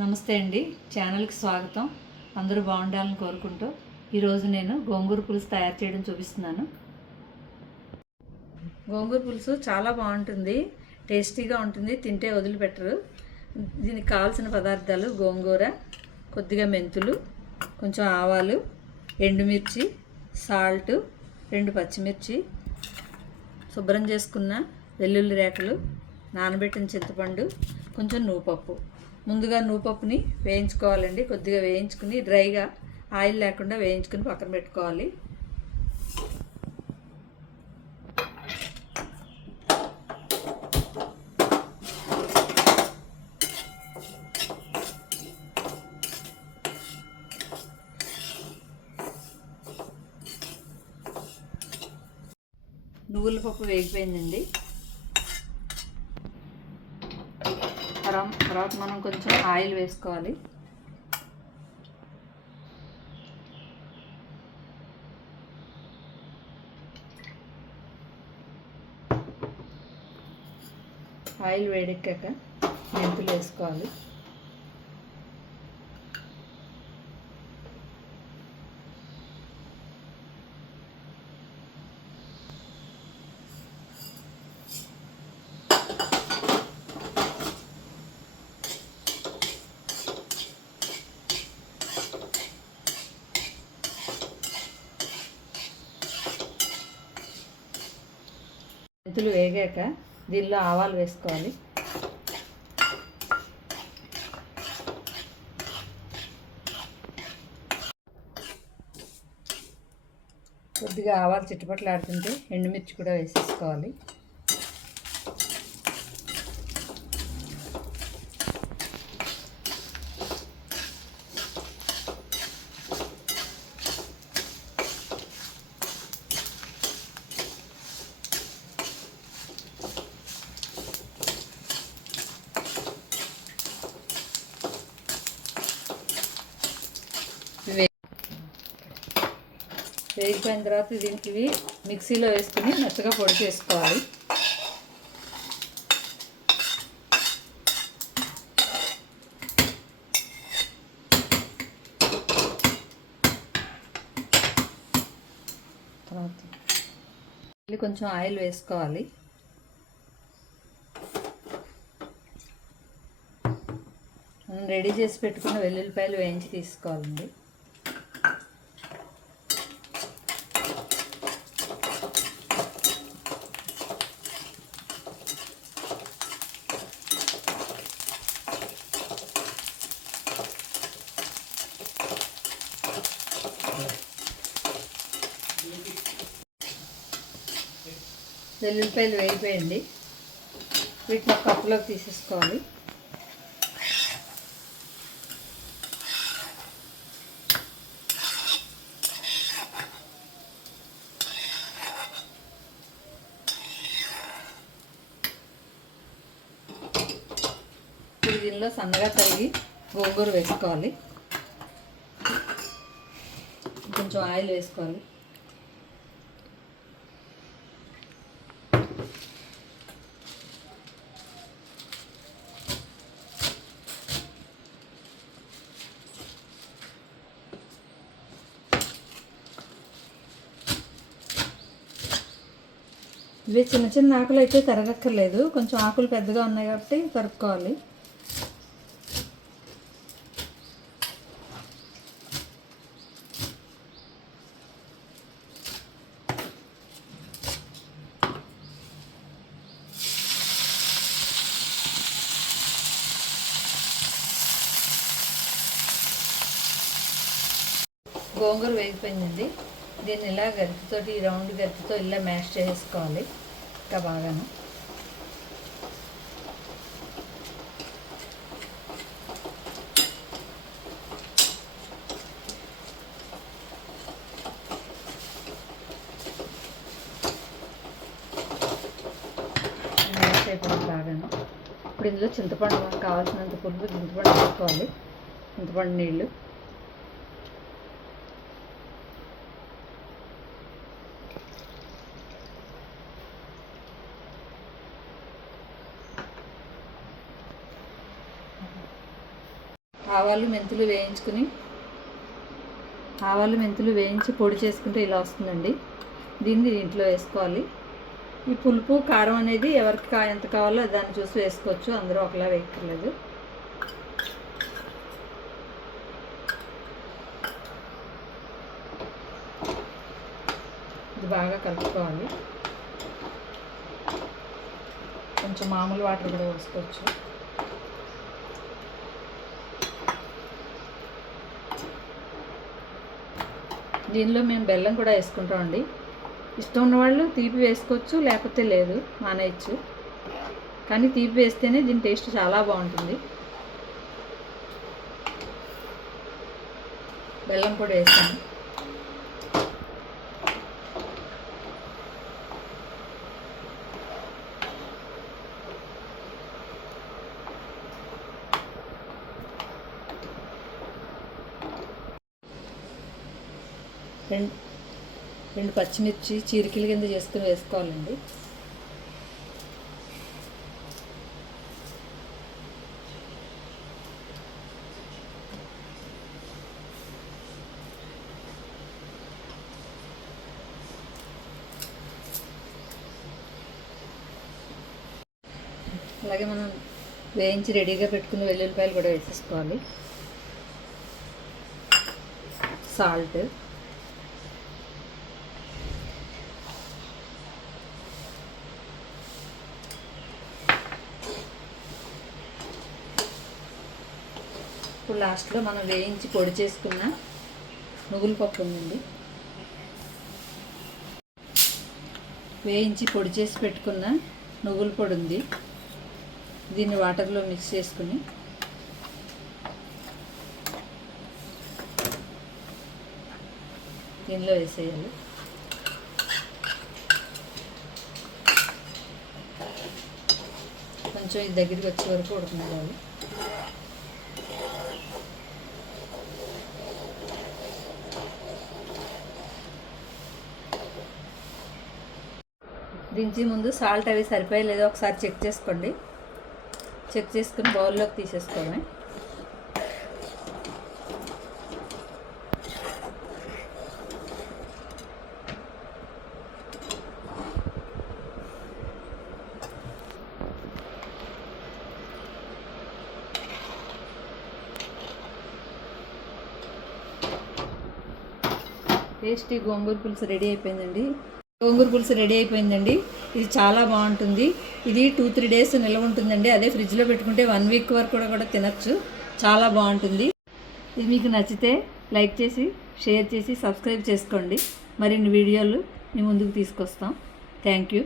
నమస్తే అండి. ఛానల్కి స్వాగతం. అందరూ బాగుండాలని కోరుకుంటూ ఈరోజు నేను గోంగూర పులుసు తయారు చేయడం చూపిస్తున్నాను. గోంగూర పులుసు చాలా బాగుంటుంది. టేస్టీగా ఉంటుంది. తింటే వదిలిపెట్టరు. దీనికి కావాల్సిన పదార్థాలు గోంగూర కొద్దిగా మెంతులు కొంచెం ఆవాలు ఎండుమిర్చి సాల్ట్ రెండు పచ్చిమిర్చి శుభ్రం చేసుకున్న వెల్లుల్లి రేకలు నానబెట్టిన చింతపండు కొంచెం నువ్వుపప్పు. ముందుగా నూపప్పుని వేయించుకోవాలండి. కొద్దిగా వేయించుకుని డ్రైగా ఆయిల్ లేకుండా వేయించుకుని పక్కన పెట్టుకోవాలి. నువ్వుల పప్పు వేగిపోయిందండి. తర్వాత మనం కొంచెం ఆయిల్ వేసుకోవాలి. ఆయిల్ వేడెక్కాక మెంతులు వేసుకోవాలి. మెంతులు వేగాక దీనిలో ఆవాలు వేసుకోవాలి. కొద్దిగా ఆవాలు చిట్టుపట్లు ఆడుతుంటే ఎండుమిర్చి కూడా వేసేసుకోవాలి. వేగిపోయిన తర్వాత దీనికి ఇవి మిక్సీలో వేసుకుని మెత్తగా పొడి చేసుకోవాలి. తర్వాత మళ్ళీ కొంచెం ఆయిల్ వేసుకోవాలి. మనం రెడీ చేసి పెట్టుకున్న వెల్లుల్లిపాయలు వేయించి తీసుకోవాలండి. వెల్లుల్లిపాయలు వేగిపోయండి వీటిని ఒక కప్పులోకి తీసేసుకోవాలి. ఇప్పుడు దీనిలో సన్నగా తరిగి గోంగూర వేసుకోవాలి. కొంచెం ఆయిల్ వేసుకోవాలి. ఇవి చిన్న చిన్న ఆకులు అయితే తరగక్కర్లేదు. కొంచెం ఆకులు పెద్దగా ఉన్నాయి కాబట్టి తరుక్కోవాలి. గోంగూర వేగిపోయిందండి. దీన్ని ఇలా గరిటతోటి ఈ రౌండ్ గరిటతో ఇలా మ్యాష్ చేసుకోవాలి. ఇంకా బాగాను. బాగాను? ఇప్పుడు ఇందులో చింతపండు మనకు కావాల్సినంత పులుపు చింతపండు వేసుకోవాలి. చింతపండు నీళ్ళు. ఆవాలు మెంతులు వేయించుకుని ఆవాలు మెంతులు వేయించి పొడి చేసుకుంటే ఇలా వస్తుందండి. దీన్ని దీంట్లో వేసుకోవాలి. ఈ పులుపు కారం అనేది ఎవరికి ఎంత కావాలో దాన్ని చూసి వేసుకోవచ్చు. అందరూ ఒకలా వేయక్కర్లేదు. ఇది బాగా కలుపుకోవాలి. కొంచెం మామూలు వాటర్ కూడా వేసుకోవచ్చు దీనిలో మేము బెల్లం కూడా వేసుకుంటామండి. ఇష్టం ఉన్నవాళ్ళు తీపి వేసుకోవచ్చు లేకపోతే లేదు మానేయచ్చు. కానీ తీపి వేస్తేనే దీని టేస్ట్ చాలా బాగుంటుంది. బెల్లం కూడా వేస్తాను రెండు రెండు పచ్చిమిర్చి చీరికల కింద చేసుకుని వేసుకోవాలండి. అలాగే మనం వేయించి రెడీగా పెట్టుకున్న వెల్లుల్లిపాయలు కూడా వేసేసుకోవాలి. సాల్ట్. ఇప్పుడు లాస్ట్లో మనం వేయించి పొడి చేసుకున్న నువ్వుల పప్పు ఉందండి. వేయించి పొడి చేసి పెట్టుకున్న నువ్వుల పొడి ఉంది. దీన్ని వాటర్లో మిక్స్ చేసుకుని దీనిలో వేసేయాలి. కొంచెం ఇది దగ్గరికి వచ్చే వరకు ఉడకనివ్వాలి. దించి ముందు సాల్ట్ అవి సరిపోయి లేదో ఒకసారి చెక్ చేసుకోండి. చెక్ చేసుకుని బౌల్లోకి తీసేసుకోవడమే టేస్టీ గోంగూర పులుసు రెడీ అయిపోయిందండి. గోంగూర పులుసు రెడీ అయిపోయిందండి. ఇది చాలా బాగుంటుంది. ఇది టూ త్రీ డేస్ నిల్వ ఉంటుందండి. అదే ఫ్రిడ్జ్లో పెట్టుకుంటే వన్ వీక్ వరకు కూడా కూడా తినచ్చు. చాలా బాగుంటుంది. ఇది మీకు నచ్చితే లైక్ చేసి షేర్ చేసి సబ్స్క్రైబ్ చేసుకోండి. మరిన్ని వీడియోలు మీ ముందుకు తీసుకొస్తాం. Thank you.